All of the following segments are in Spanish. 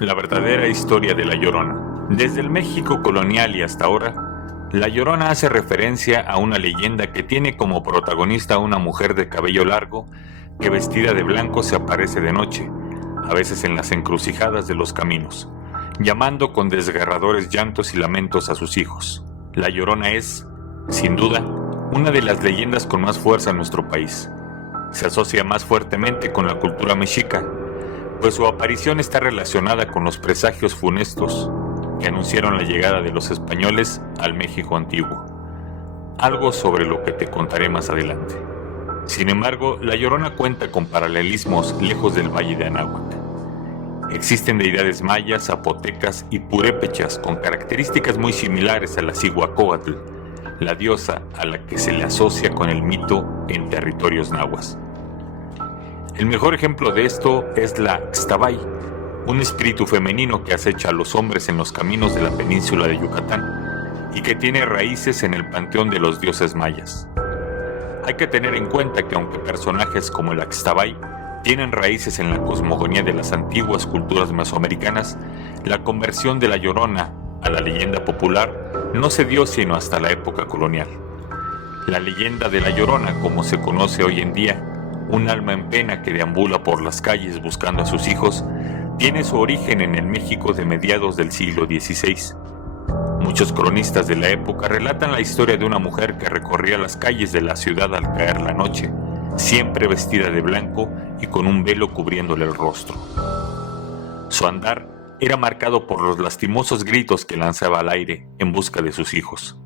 La verdadera historia de La Llorona. Desde el México colonial y hasta ahora, La Llorona hace referencia a una leyenda que tiene como protagonista a una mujer de cabello largo que vestida de blanco se aparece de noche, a veces en las encrucijadas de los caminos, llamando con desgarradores llantos y lamentos a sus hijos. La Llorona es, sin duda, una de las leyendas con más fuerza en nuestro país. Se asocia más fuertemente con la cultura mexica, pues su aparición está relacionada con los presagios funestos que anunciaron la llegada de los españoles al México antiguo. Algo sobre lo que te contaré más adelante. Sin embargo, La Llorona cuenta con paralelismos lejos del Valle de Anáhuac. Existen deidades mayas, zapotecas y purépechas con características muy similares a la Cihuacóatl, la diosa a la que se le asocia con el mito en territorios nahuas. El mejor ejemplo de esto es la Xtabay, un espíritu femenino que acecha a los hombres en los caminos de la península de Yucatán y que tiene raíces en el panteón de los dioses mayas. Hay que tener en cuenta que aunque personajes como la Xtabay tienen raíces en la cosmogonía de las antiguas culturas mesoamericanas, la conversión de La Llorona a la leyenda popular no se dio sino hasta la época colonial. La leyenda de La Llorona, como se conoce hoy en día, un alma en pena que deambula por las calles buscando a sus hijos, tiene su origen en el México de mediados del siglo XVI. Muchos cronistas de la época relatan la historia de una mujer que recorría las calles de la ciudad al caer la noche, siempre vestida de blanco y con un velo cubriéndole el rostro. Su andar era marcado por los lastimosos gritos que lanzaba al aire en busca de sus hijos.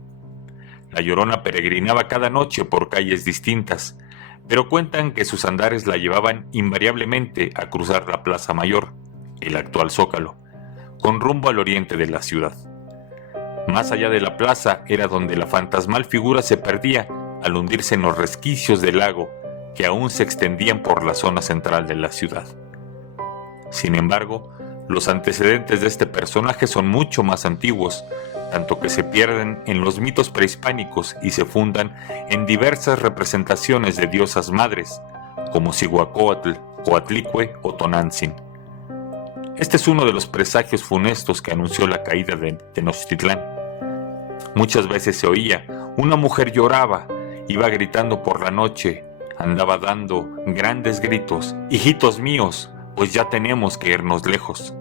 La Llorona peregrinaba cada noche por calles distintas, pero cuentan que sus andares la llevaban invariablemente a cruzar la Plaza Mayor, el actual Zócalo, con rumbo al oriente de la ciudad. Más allá de la plaza era donde la fantasmal figura se perdía al hundirse en los resquicios del lago que aún se extendían por la zona central de la ciudad. Sin embargo, los antecedentes de este personaje son mucho más antiguos, tanto que se pierden en los mitos prehispánicos y se fundan en diversas representaciones de diosas madres, como Cihuacóatl, Coatlicue o Tonantzin. Este es uno de los presagios funestos que anunció la caída de Tenochtitlán. Muchas veces se oía, una mujer lloraba, iba gritando por la noche, andaba dando grandes gritos, hijitos míos, pues ya tenemos que irnos lejos.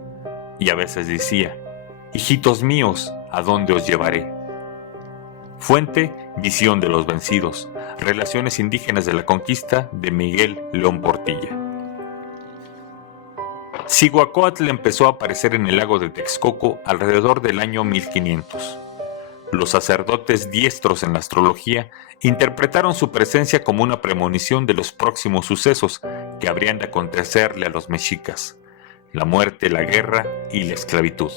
Y a veces decía, hijitos míos, ¿a dónde os llevaré? Fuente, Visión de los Vencidos, Relaciones Indígenas de la Conquista, de Miguel León Portilla. Cihuacóatl empezó a aparecer en el lago de Texcoco alrededor del año 1500. Los sacerdotes diestros en la astrología interpretaron su presencia como una premonición de los próximos sucesos que habrían de acontecerle a los mexicas: la muerte, la guerra y la esclavitud.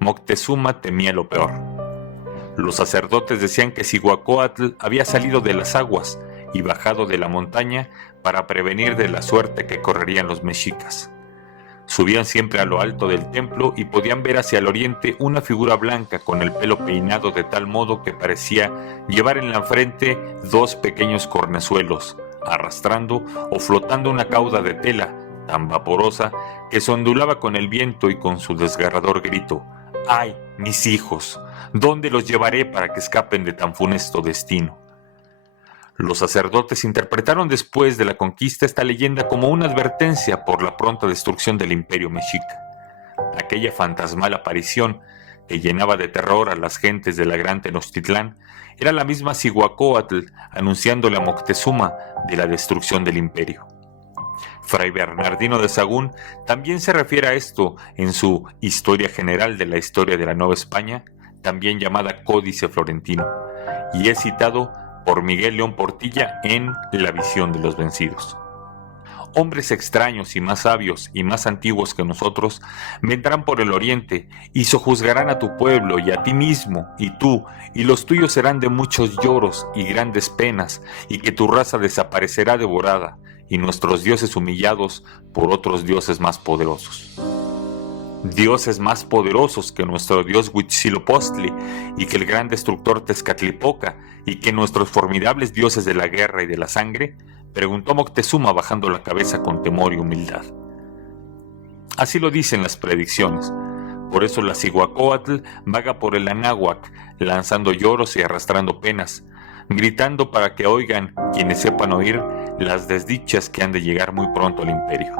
Moctezuma temía lo peor. Los sacerdotes decían que Cihuacóatl había salido de las aguas y bajado de la montaña para prevenir de la suerte que correrían los mexicas. Subían siempre a lo alto del templo y podían ver hacia el oriente una figura blanca con el pelo peinado de tal modo que parecía llevar en la frente dos pequeños cornezuelos, arrastrando o flotando una cauda de tela tan vaporosa que se ondulaba con el viento y con su desgarrador grito: ¡ay, mis hijos! ¿Dónde los llevaré para que escapen de tan funesto destino? Los sacerdotes interpretaron después de la conquista esta leyenda como una advertencia por la pronta destrucción del imperio mexica. Aquella fantasmal aparición que llenaba de terror a las gentes de la gran Tenochtitlán era la misma Cihuacóatl anunciándole a Moctezuma de la destrucción del imperio. Fray Bernardino de Sahagún también se refiere a esto en su Historia General de la Historia de la Nueva España, también llamada Códice Florentino, y es citado por Miguel León Portilla en La Visión de los Vencidos. Hombres extraños y más sabios y más antiguos que nosotros vendrán por el oriente y sojuzgarán a tu pueblo y a ti mismo, y tú y los tuyos serán de muchos lloros y grandes penas, y que tu raza desaparecerá devorada, y nuestros dioses humillados por otros dioses más poderosos. Dioses más poderosos que nuestro dios Huitzilopochtli y que el gran destructor Tezcatlipoca y que nuestros formidables dioses de la guerra y de la sangre, preguntó Moctezuma bajando la cabeza con temor y humildad. Así lo dicen las predicciones. Por eso la Cihuacóatl vaga por el Anáhuac, lanzando lloros y arrastrando penas, gritando para que oigan quienes sepan oír las desdichas que han de llegar muy pronto al imperio.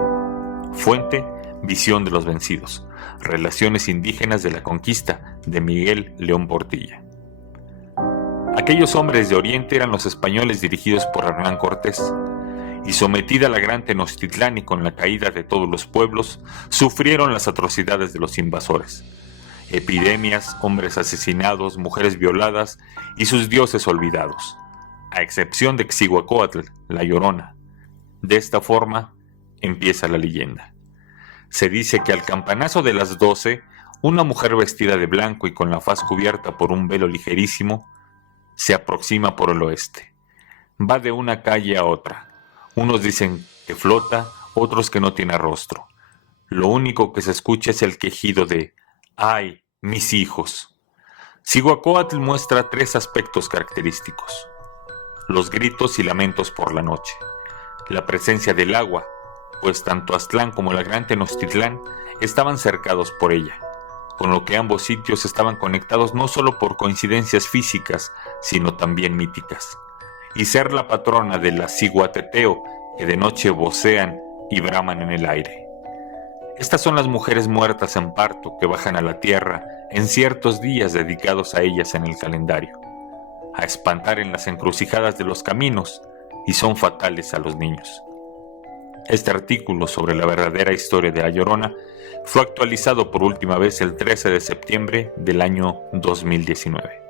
Fuente: Visión de los vencidos. Relaciones indígenas de la conquista, de Miguel León Portilla. Aquellos hombres de Oriente eran los españoles dirigidos por Hernán Cortés, y sometida la gran Tenochtitlán y con la caída de todos los pueblos, sufrieron las atrocidades de los invasores. Epidemias, hombres asesinados, mujeres violadas y sus dioses olvidados, a excepción de Cihuacóatl, la Llorona. De esta forma empieza la leyenda. Se dice que al campanazo de las 12, una mujer vestida de blanco y con la faz cubierta por un velo ligerísimo, se aproxima por el oeste. Va de una calle a otra. Unos dicen que flota, otros que no tiene rostro. Lo único que se escucha es el quejido de ¡ay, mis hijos! Cihuacóatl muestra 3 aspectos característicos: los gritos y lamentos por la noche, la presencia del agua, pues tanto Aztlán como la gran Tenochtitlán estaban cercados por ella, con lo que ambos sitios estaban conectados no solo por coincidencias físicas, sino también míticas, y ser la patrona de las Ciguateteo, que de noche vocean y braman en el aire. Estas son las mujeres muertas en parto que bajan a la tierra en ciertos días dedicados a ellas en el calendario, a espantar en las encrucijadas de los caminos, y son fatales a los niños. Este artículo sobre la verdadera historia de La Llorona fue actualizado por última vez el 13 de septiembre del año 2019.